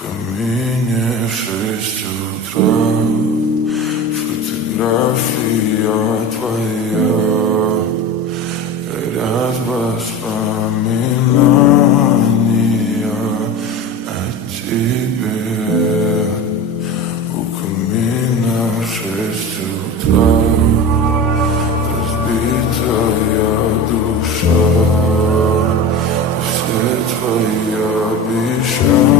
камине 6 утра, фотография твоя, горят воспоминания о тебе. У камина 6 утра, разбитая душа, все твои обещания